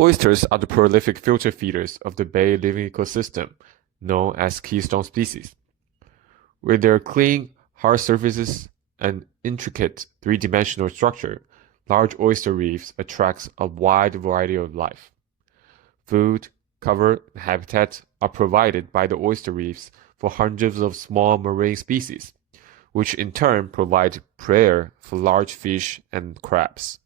Oysters are the prolific filter feeders of the bay living ecosystem, known as keystone species. With their clean, hard surfaces and intricate three-dimensional structure, large oyster reefs attract a wide variety of life. Food, cover, and habitat are provided by the oyster reefs for hundreds of small marine species, which in turn provide prey for large fish and crabs.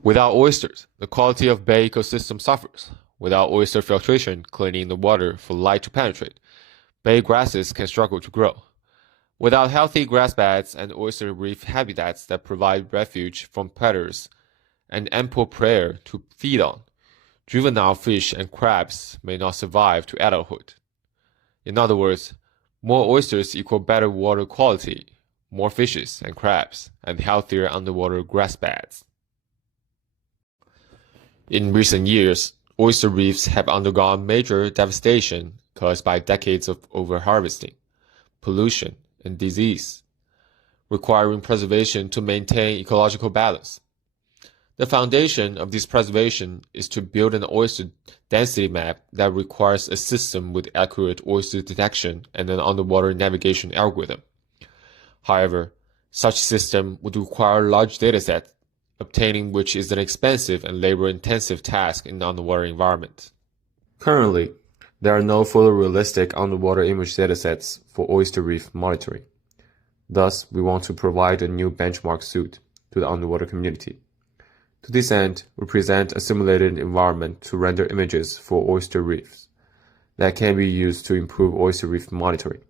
Without oysters, the quality of bay ecosystem suffers. Without oyster filtration cleaning the water for light to penetrate, bay grasses can struggle to grow. Without healthy grass beds and oyster reef habitats that provide refuge from predators and ample prey to feed on, juvenile fish and crabs may not survive to adulthood. In other words, more oysters equal better water quality, more fishes and crabs, and healthier underwater grass beds. In recent years, oyster reefs have undergone major devastation caused by decades of overharvesting, pollution, and disease, requiring preservation to maintain ecological balance. The foundation of this preservation is to build an oyster density map that requires a system with accurate oyster detection and an underwater navigation algorithm. However, such system would require large datasets, obtaining which is an expensive and labor-intensive task in the underwater environment. Currently, there are no fully realistic underwater image datasets for oyster reef monitoring. Thus, we want to provide a new benchmark suit to the underwater community. To this end, we present a simulated environment to render images for oyster reefs that can be used to improve oyster reef monitoring.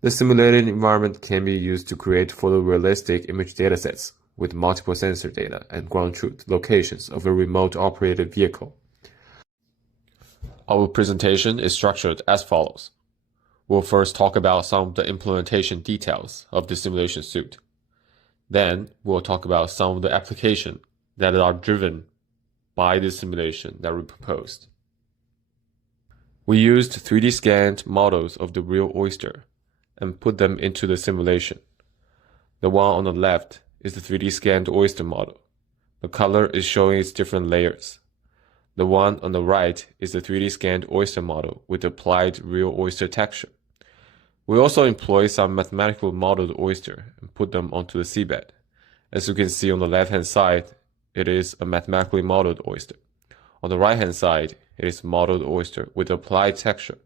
The simulated environment can be used to create fully realistic image datasets with multiple sensor data and ground truth locations of a remote operated vehicle. Our presentation is structured as follows. We'll first talk about some of the implementation details of the simulation suite. Then, we'll talk about some of the applications that are driven by the simulation that we proposed. We used 3D scanned models of the real oyster and put them into the simulation. The one on the left is the 3D scanned oyster model. The color is showing its different layers. The one on the right is the 3D scanned oyster model with applied real oyster texture. We also employ some mathematical modeled oyster and put them onto the seabed. As you can see on the left-hand side, it is a mathematically modeled oyster. On the right-hand side, it is modeled oyster with applied texture.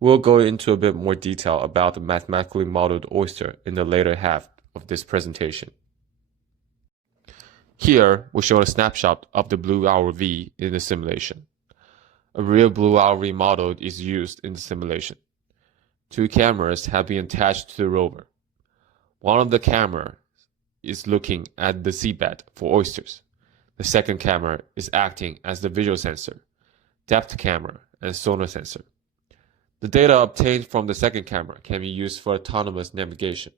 We'll go into a bit more detail about the mathematically modeled oyster in the later half of this presentation. Here, we show a snapshot of the blue ROV in the simulation. A real blue ROV model is used in the simulation. Two cameras have been attached to the rover. One of the cameras is looking at the seabed for oysters. The second camera is acting as the visual sensor, depth camera, and sonar sensor. The data obtained from the second camera can be used for autonomous navigation.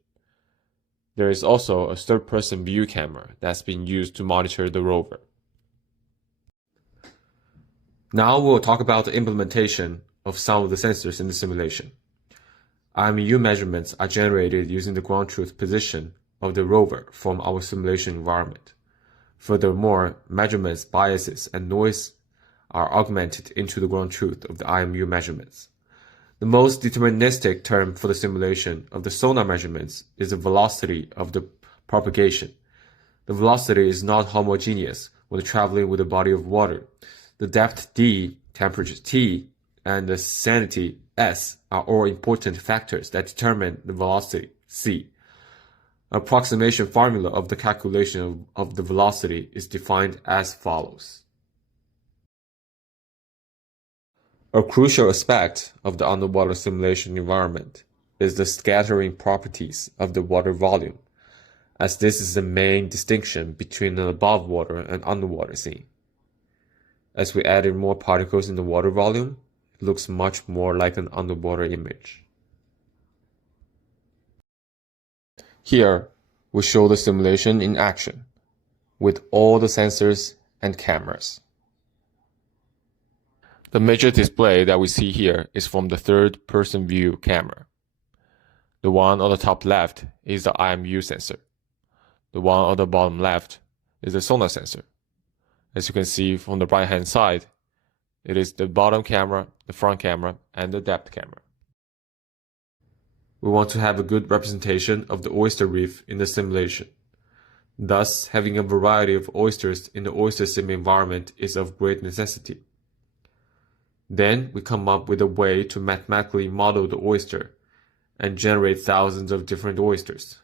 There is also a third-person view camera that's being used to monitor the rover. Now we'll talk about the implementation of some of the sensors in the simulation. IMU measurements are generated using the ground truth position of the rover from our simulation environment. Furthermore, measurements, biases, and noise are augmented into the ground truth of the IMU measurements. The most deterministic term for the simulation of the sonar measurements is the velocity of the propagation. The velocity is not homogeneous when traveling with a body of water. The depth d, temperature T, and the salinity S are all important factors that determine the velocity C. An approximation formula of the calculation of the velocity is defined as follows. A crucial aspect of the underwater simulation environment is the scattering properties of the water volume, as this is the main distinction between an above water and underwater scene. As we added more particles in the water volume, it looks much more like an underwater image. Here, we show the simulation in action, with all the sensors and cameras. The major display that we see here is from the third-person view camera. The one on the top left is the IMU sensor. The one on the bottom left is the sonar sensor. As you can see from the right hand side, it is the bottom camera, the front camera, and the depth camera. We want to have a good representation of the oyster reef in the simulation. Thus, having a variety of oysters in the OysterSim environment is of great necessity. Then we come up with a way to mathematically model the oyster and generate thousands of different oysters.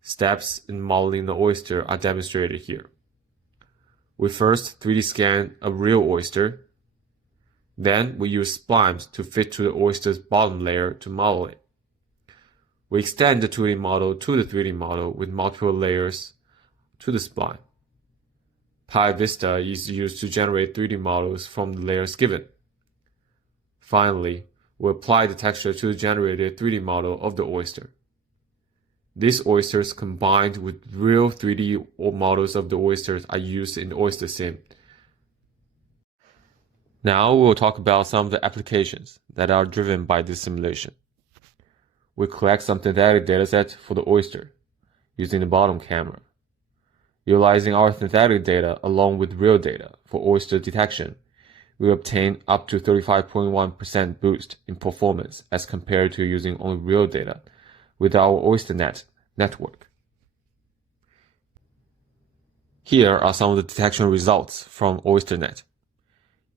Steps in modeling the oyster are demonstrated here. We first 3D scan a real oyster. Then we use splines to fit to the oyster's bottom layer to model it. We extend the 2D model to the 3D model with multiple layers to the spline. PyVista is used to generate 3D models from the layers given. Finally, we apply the texture to the generated 3D model of the oyster. These oysters combined with real 3D models of the oysters are used in OysterSim. Now we will talk about some of the applications that are driven by this simulation. We collect some synthetic datasets for the oyster using the bottom camera. Utilizing our synthetic data along with real data for oyster detection, we obtain up to 35.1% boost in performance as compared to using only real data with our OysterNet network. Here are some of the detection results from OysterNet.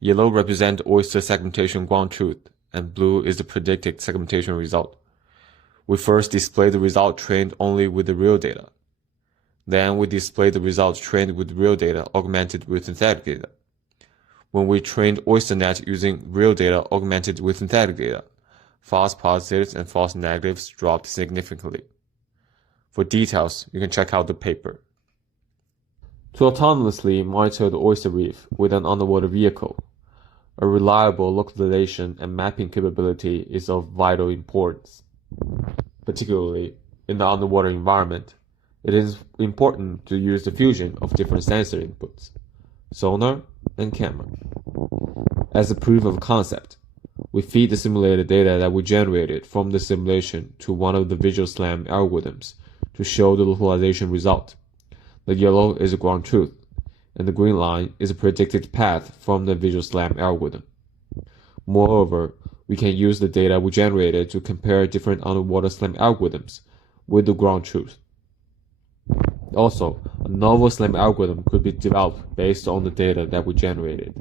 Yellow represents oyster segmentation ground truth, and blue is the predicted segmentation result. We first display the result trained only with the real data. Then we display the results trained with real data augmented with synthetic data. When we trained OysterNet using real data augmented with synthetic data, false positives and false negatives dropped significantly. For details, you can check out the paper. To autonomously monitor the oyster reef with an underwater vehicle, a reliable localization and mapping capability is of vital importance. Particularly in the underwater environment, it is important to use the fusion of different sensor inputs, sonar and camera. As a proof of concept, we feed the simulated data that we generated from the simulation to one of the VisualSlam algorithms to show the localization result. The yellow is a ground truth, and the green line is a predicted path from the VisualSlam algorithm. Moreover, we can use the data we generated to compare different underwater SLAM algorithms with the ground truth. Also, a novel SLAM algorithm could be developed based on the data that we generated.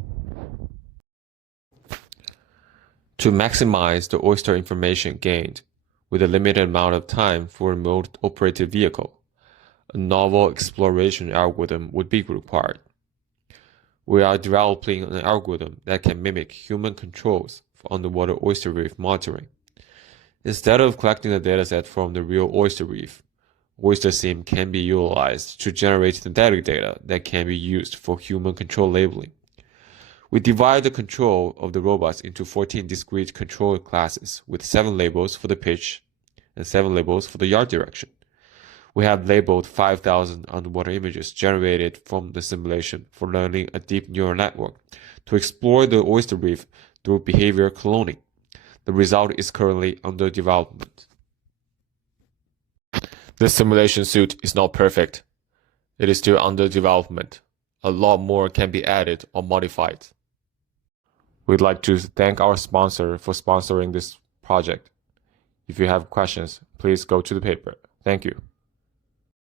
To maximize the oyster information gained with a limited amount of time for a remote-operated vehicle, a novel exploration algorithm would be required. We are developing an algorithm that can mimic human controls for underwater oyster reef monitoring. Instead of collecting the dataset from the real oyster reef, OysterSim can be utilized to generate synthetic data that can be used for human control labeling. We divide the control of the robots into 14 discrete control classes with 7 labels for the pitch and 7 labels for the yard direction. We have labeled 5,000 underwater images generated from the simulation for learning a deep neural network to explore the oyster reef through behavior cloning. The result is currently under development. This simulation suite is not perfect. It is still under development. A lot more can be added or modified. We'd like to thank our sponsor for sponsoring this project. If you have questions, please go to the paper. Thank you.